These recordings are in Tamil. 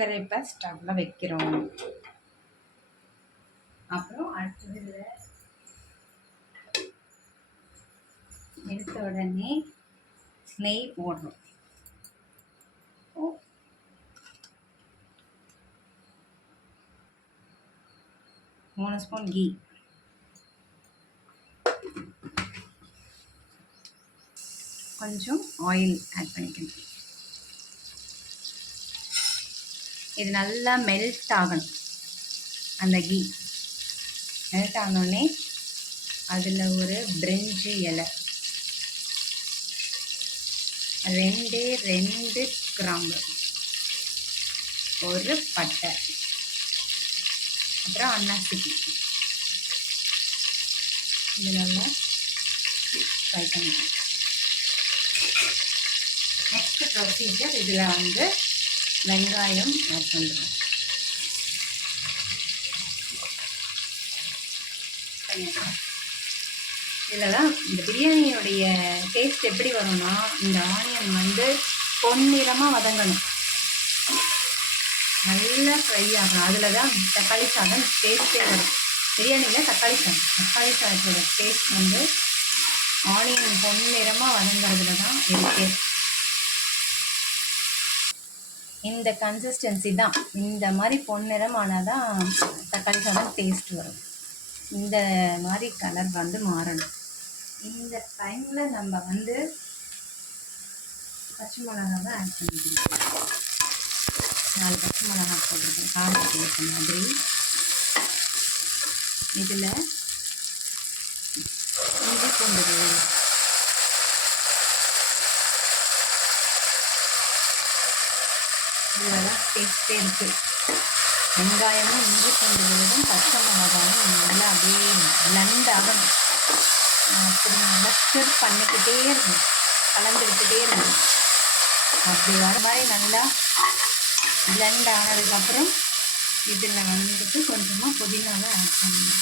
குக்கரை இப்போ ஸ்டவ்வில் வைக்கிறோம். அப்புறம் அடுத்தது இதில் எடுத்த உடனே நெய் போடுறோம். 3 ஸ்பூன் கீ, கொஞ்சம் ஆயில் ஆட் பண்ணிக்கணும். இது நல்லா மெல்ட் ஆகணும். அந்த கீ மெல்ட் ஆனோடனே அதில் ஒரு பிரிஞ்சி இலை, 2 கிராம்பு, ஒரு பட்டை, அப்புறம் அன்னாசிப்பூ, இது நல்லா ஃப்ரை பண்ணிக்கணும். நெக்ஸ்ட் ப்ரொசீஜர், இதில் வெங்காயம் ஆட் பண்ணுறோம். இதில் தான் இந்த பிரியாணியோடைய டேஸ்ட் எப்படி வரும்னா, இந்த ஆனியன் பொன்னிறமாக வதங்கணும், நல்லா ஃப்ரை ஆகணும். அதில் தான் தக்காளி சாதம் டேஸ்ட்டே வரும். பிரியாணியில் தக்காளி சாதத்தோட டேஸ்ட் ஆனியன் பொன்னிறமாக வதங்கிறதுல தான் இருக்கு. இந்த கன்சிஸ்டன்சி தான், இந்த மாதிரி பொன்னிறம் ஆனால் தான் தக்காளி சாதம் டேஸ்ட் வரும். இந்த மாதிரி கலர் மாறணும். இந்த டைமில் நம்ம பச்சை மிளகா தான் ஆட் பண்ணிக்கணும். 4 பச்சை மிளகா போட்டிருக்கேன், காரத்துக்கு ஏற்ற மாதிரி. இதில் இஞ்சி பூண்டு இதில் தான் டேஸ்ட்டே இருக்குது. வெங்காயமும் இஞ்சி பூண்டு விழுதும் பச்சை மிளகாயும் நல்லா அப்படியே பிளண்ட் ஆகணும். அப்படி நல்லா ஸ்டிர் பண்ணிக்கிட்டே இருக்கணும், கலந்துக்கிட்டே இருக்கணும். அப்படி வர மாதிரி நல்லா பிளண்ட் ஆனதுக்கப்புறம் இதில் கொஞ்சமாக புதினாவை ஆட் பண்ணணும்.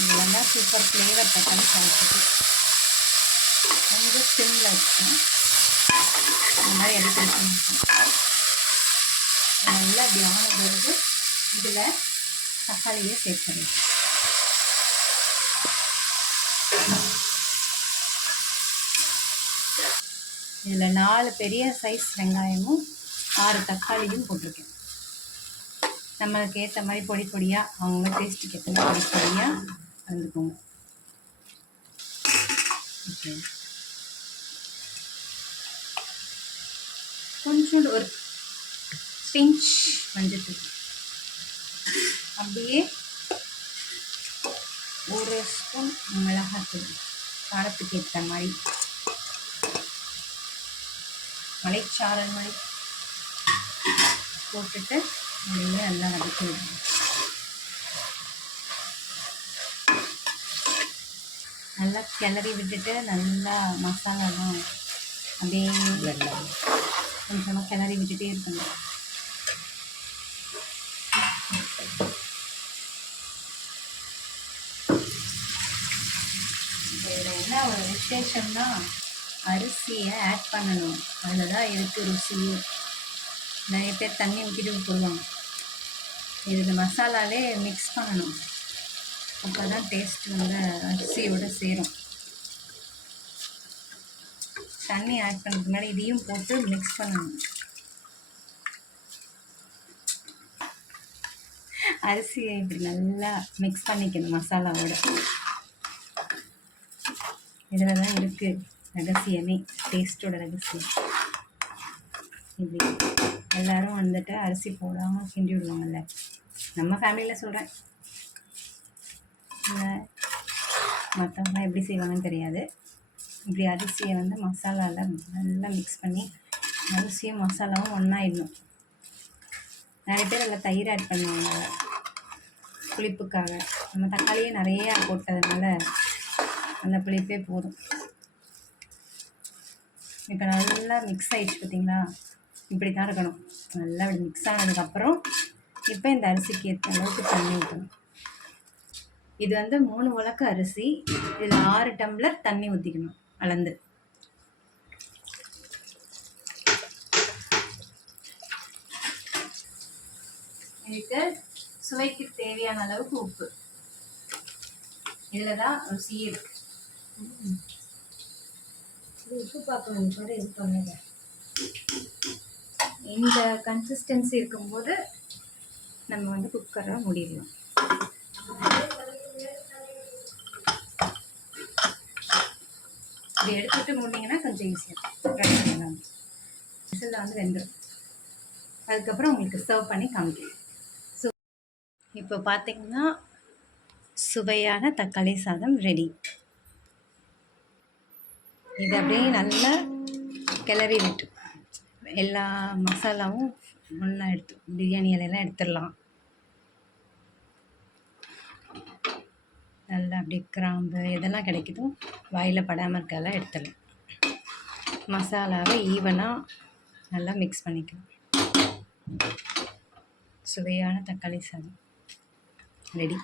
இதில் தான் சூப்பர் ஃப்ளேவர் தக்காளி சாதத்துக்கு. கொஞ்சம் சிம்மில் வச்சுக்கணும், இந்த மாதிரி எடுத்து வச்சுக்கணும். நல்லா அப்படி ஆன பிறகு இதில் தக்காளியை சேர்க்கணும். இதில் 4 பெரிய சைஸ் வெங்காயமும் 6 தக்காளியும் போட்டிருக்கேன். நம்மளுக்கு ஏற்ற மாதிரி பொடி பொடியாக, அவங்க டேஸ்ட்டுக்கு ஏற்ற மாதிரி பொடி பொடியாக கலந்துக்கோங்க. ஓகே, கொஞ்சோண்டு ஒரு பிஞ்ச் மஞ்சள், அப்படியே 1 ஸ்பூன் மிளகாத்தூள், காரத்துக்கு ஏற்ற மாதிரி, மலைச்சாரல் மாதிரி போட்டுட்டு அப்படியே நல்லா வதக்கி விடணும். நல்லா கிளறி விட்டுட்டு நல்லா மசாலாலாம் அப்படியே கொஞ்சமாக கிளறி விட்டுட்டே இருக்கணும். இதில் என்ன ஒரு விசேஷம்னா, அரிசியை ஆட் பண்ணணும். அதில் தான் இருக்குது ருசியே. நிறைய பேர் தண்ணி ஊற்றிட்டு போடுவாங்க. இது மசாலாலே மிக்ஸ் பண்ணணும், அப்போ தான் டேஸ்ட் அரிசியோடு சேரும். தண்ணி ஆட் பண்ணுறதுக்கு முன்னாடி இதையும் போட்டு மிக்ஸ் பண்ணணும். அரிசியை இப்படி நல்லா மிக்ஸ் பண்ணிக்கணும் மசாலாவோட. இதில் தான் இருக்குது ரகசியமே, டேஸ்ட்டோட ரகசியம். இப்படி எல்லோரும் அரிசி போடாமல் கிண்டி விடுவாங்கல்ல, நம்ம ஃபேமிலியில் சொல்கிறேன், மற்றவங்களாம் எப்படி செய்வாங்கன்னு தெரியாது. இப்படி அரிசியை மசாலாவில் நல்லா மிக்ஸ் பண்ணி, அரிசியும் மசாலாவும் ஒன்றாயிடணும். நிறைய பேர் அதில் தயிர் ஆட் பண்ணுவாங்க புளிப்புக்காக. நம்ம தக்காளியே நிறையா போட்டதுனால அந்த புளிப்பே போதும். இப்போ நல்லா மிக்ஸ் ஆகிடுச்சு பார்த்தீங்களா, இப்படி தான் இருக்கணும். நல்லா இப்படி மிக்ஸ் ஆனதுக்கப்புறம் இப்போ இந்த அரிசிக்கு ஏற்ற அளவுக்கு தண்ணி ஊற்றணும். இது 3 உலக்கு அரிசி, இதில் 6 டம்ளர் தண்ணி ஊற்றிக்கணும் அளந்து. இதுக்கு சுவைக்கு தேவையான அளவுக்கு உப்பு. இதில் தான் ருசியே இருக்கு. உப்பு பார்க்கணும் கூட இது பண்ணுங்க. இந்த கன்சிஸ்டன்சி இருக்கும்போது நம்ம வந்து குக்கரை மூடிடலாம். இப்படி எடுத்துட்டு மூடிங்கன்னா கொஞ்சம் ஈஸியாக பண்ணிடலாம். விசில் வந்து வெந்துடும். அதுக்கப்புறம் உங்களுக்கு சர்வ் பண்ணி காமிக்கிறேன். இப்போ பார்த்தீங்கன்னா சுவையான தக்காளி சாதம் ரெடி. இது அப்படியே நல்லா கிளறி விட்டு எல்லா மசாலாவும் ஒன்றா எடுத்து பிரியாணி இலையெல்லாம் எடுத்துடலாம். நல்லா அப்படியே கிராம்பு எதெல்லாம் கிடைக்குதோ வாயில் படாமல் இருக்கெல்லாம் எடுத்துடலாம். மசாலாவை ஈவனாக நல்லா மிக்ஸ் பண்ணிக்கலாம். சுவையான தக்காளி சாதம் ரெடி.